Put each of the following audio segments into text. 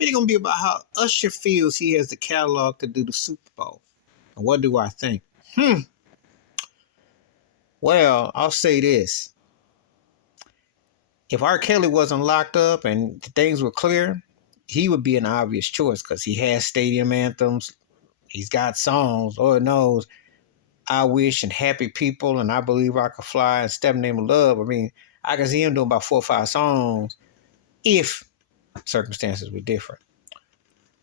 It's gonna be about how Usher feels he has the catalog to do the Super Bowl. And what do I think? Well, I'll say this. If R. Kelly wasn't locked up and things were clear, he would be an obvious choice because he has stadium anthems. He's got songs, Lord knows, I Wish and Happy People and I Believe I Could Fly and Step Name of Love. I mean, I can see him doing about 4 or 5 songs if circumstances were different.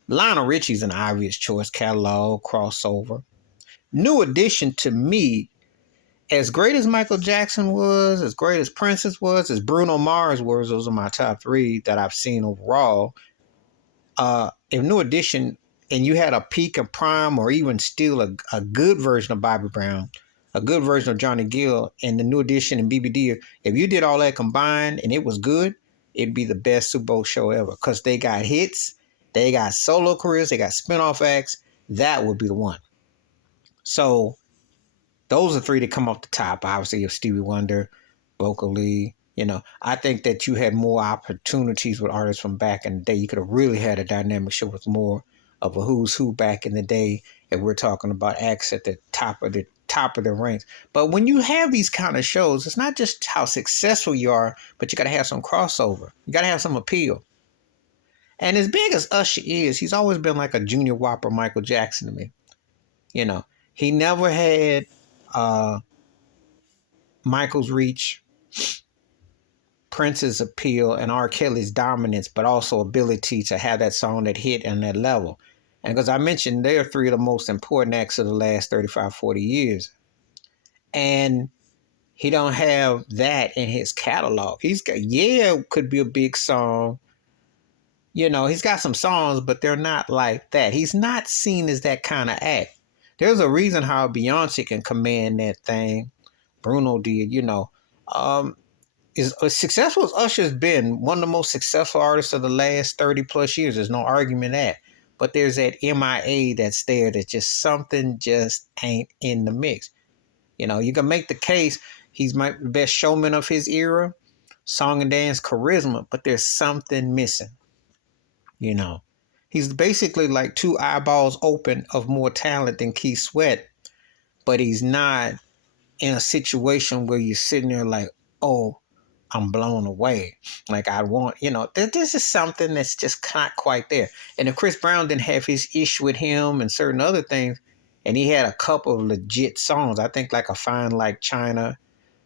Lionel Richie's an obvious choice, catalog, crossover. New Edition to me, as great as Michael Jackson was, as great as Princess was, as Bruno Mars was, those are my top 3 that I've seen overall. If New Edition and you had a peak and prime or even still a good version of Bobby Brown, a good version of Johnny Gill, and the New Edition and BBD, if you did all that combined and it was good, it'd be the best Super Bowl show ever because they got hits, they got solo careers, they got spinoff acts. That would be the one. So those are 3 that come off the top. Obviously, of Stevie Wonder, vocally, I think that you had more opportunities with artists from back in the day. You could have really had a dynamic show with more of a who's who back in the day. And we're talking about acts at the top of the ranks. But when you have these kind of shows, it's not just how successful you are, but you got to have some crossover. You got to have some appeal. And as big as Usher is, he's always been like a junior whopper Michael Jackson to me. He never had Michael's reach, Prince's appeal, and R. Kelly's dominance, but also ability to have that song that hit on that level. And because I mentioned they're 3 of the most important acts of the last 35, 40 years. And he don't have that in his catalog. He's got, could be a big song. He's got some songs, but they're not like that. He's not seen as that kind of act. There's a reason how Beyonce can command that thing. Bruno did, as successful as Usher's been, one of the most successful artists of the last 30 plus years. There's no argument that. But there's that MIA that's there that just something just ain't in the mix. You can make the case he's the best showman of his era, song and dance charisma, but there's something missing. He's basically like 2 eyeballs open of more talent than Keith Sweat, but he's not in a situation where you're sitting there like, oh, I'm blown away. Like I want, this is something that's just not quite there. And if Chris Brown didn't have his issue with him and certain other things, and he had a couple of legit songs, I think like A Fine Like China,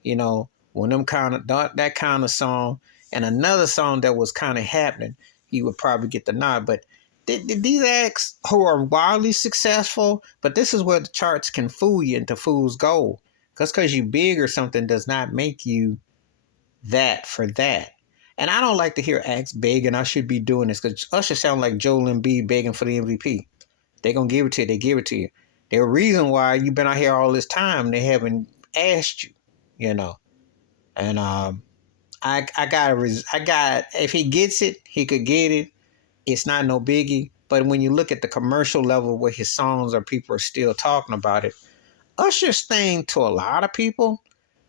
when them that kind of song, and another song that was kind of happening, he would probably get the nod. But these acts who are wildly successful, but this is where the charts can fool you into fool's gold. Because you big or something does not make you that for that. And I don't like to hear acts begging, I should be doing this, because Usher sound like Joel Embiid begging for the MVP. They're going to give it to you. They give it to you. There's a reason why you've been out here all this time. They haven't asked you, And I got, if he gets it, he could get it. It's not no biggie. But when you look at the commercial level where his songs are, people are still talking about it. Usher's thing to a lot of people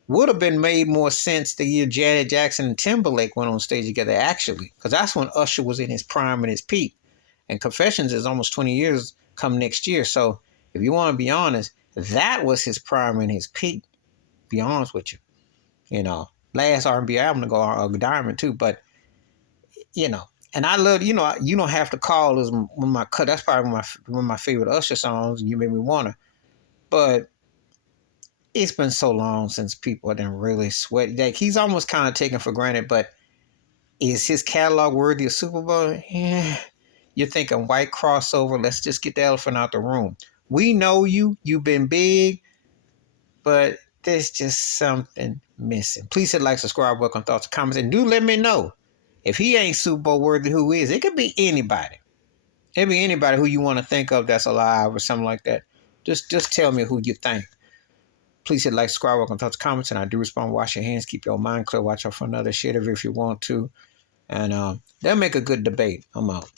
would have been made more sense the year Janet Jackson and Timberlake went on stage together, actually, because that's when Usher was in his prime and his peak. And Confessions is almost 20 years come next year. So if you want to be honest, that was his prime and his peak. Be honest with you, last R&B album to go Diamond too, but and I love, you don't have to call as one of my cut. That's probably one of my favorite Usher songs. You made me wanna, but it's been so long since people didn't really sweat. Like he's almost kind of taken for granted, but is his catalog worthy of Super Bowl? Yeah. You're thinking white crossover. Let's just get the elephant out the room. We know you've been big, but there's just something missing. Please hit like, subscribe, welcome thoughts, comments, and do let me know if he ain't Super Bowl worthy, who is. It could be anybody. It could be anybody who you want to think of that's alive or something like that. Just tell me who you think. Please hit like, subscribe, welcome thoughts, comments, and I do respond. Wash your hands, keep your mind clear, watch out for another shit if you want to. And that'll make a good debate. I'm out.